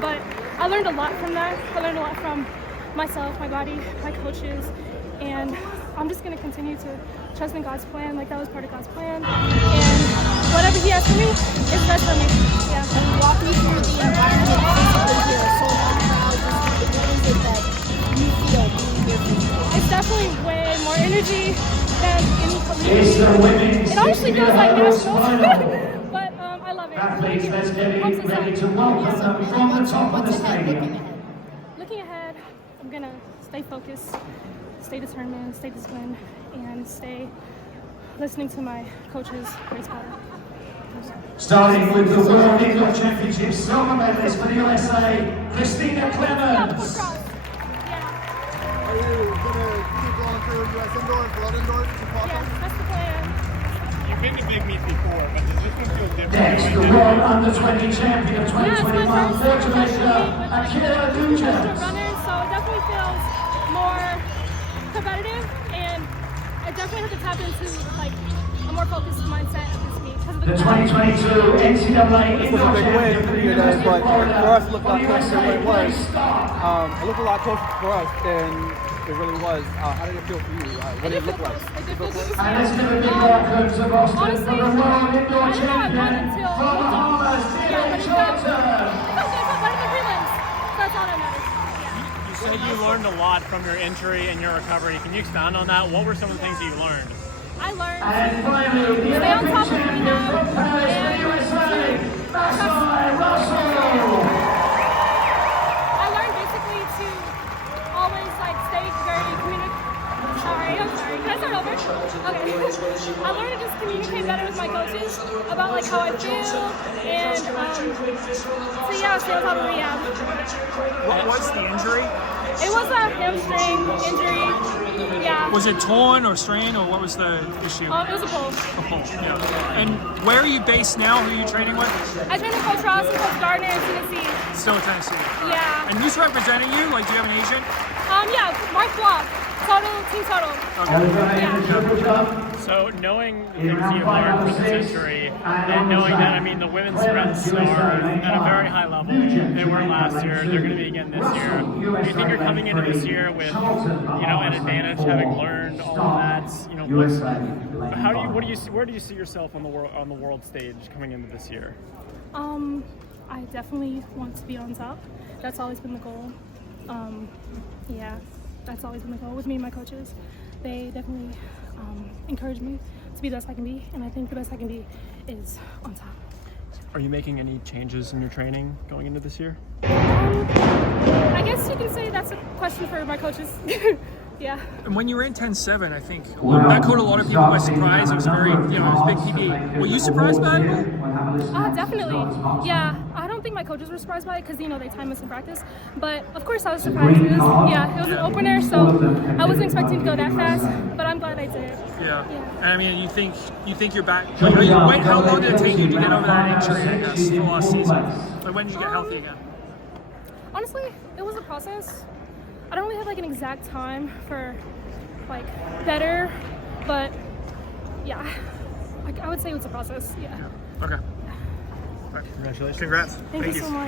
But I learned a lot from that. I learned a lot from myself, my body, my coaches, and I'm just going to continue to trust in God's plan. Like, that was part of God's plan, and whatever He has for me is best for me. Yeah. And walk me through the environment physically here, sold out crowds. What is it that you feel being here for you? It's definitely way more energy than any collegiate. It honestly feels like nationals, but I love it. Athletes, let's get ready to welcome them from the top of the stadium. Looking ahead, I'm going to stay focused, stay determined, stay disciplined, and stay listening to my coaches' great spotter. Starting with the World Indoor Championships silver medalist for the USA, Christina Clemens. Are you going to keep going through U.S. Indoor and World Indoor? Yes, that's the plan. You've been to big meets before, but does this one feel different? Next, the World Under 20 Champion of 2021, Portuguesa Akira Dujas. Runners, so it definitely feels more competitive, and I definitely have to tap into like a more focused mindset at this meet. The 2022 NCAA It was a Indoor big win Champion for for the you guys, University but of Florida. for us, it looked a lot for the closer than what it was. USA, It looked a lot closer for us than it really was. How did it feel for you? What did it look like? It did feel close. And let's give a big welcome to Boston Honestly, for the World Indoor I didn't know I won Champion until from Bahamas, yeah, Dylan but it Jordan. felt better than prelims. That's all that matters. Yeah. You said you learned a lot from your injury and your recovery. Can you expound on that? What were some of the things you learned? I learned And finally, the stay on top Olympic of me champion now from Paris for the USA, Masai Russell. I learned basically to always like stay very Sorry. Can I start over? Okay. I learned to just communicate better with my coaches about like how I feel and so yeah, stay on top of rehab. What was the injury? It was a hamstring injury. Yeah. Was it torn or strained, or what was the issue? It was a pull. A pull, yeah. And where are you based now? Who are you training with? I trained with Coach Ross and Coach Gardner in Tennessee. Still in Tennessee. Yeah. And who's representing you? Like, do you have an agent? Yeah, Mark Block. Team total. Yeah. So knowing the things you've learned from this injury, and knowing that, I mean, the women's sprint are at a very high level. They were last year. They're going to be again this year. Do you think you're coming into this year with, an advantage, having learned all of that? Where do you see yourself on the world stage coming into this year? I definitely want to be on top. That's always been the goal. That's always been the goal with me and my coaches. They definitely encourage me to be the best I can be, and I think the best I can be is on top. Are you making any changes in your training going into this year? I guess you can say that's a question for my coaches. Yeah. And when you ran 10.7, I think that caught a lot of people by surprise. It was very, it was a big PB. Were you surprised by it? Definitely. Yeah. I don't think my coaches were surprised by it because, they time us in practice. But, of course, I was surprised. It was an opener, so I wasn't expecting to go that fast. But I'm glad I did. Yeah. And I mean, you think you're back. How long did it take you to get over that injury, I guess, the last season? Like, when did you get healthy again? Honestly, it was a process. I don't really have, an exact time for, better. But, yeah. I would say it was a process, yeah. Okay. Congratulations. Congrats. Thank you so much.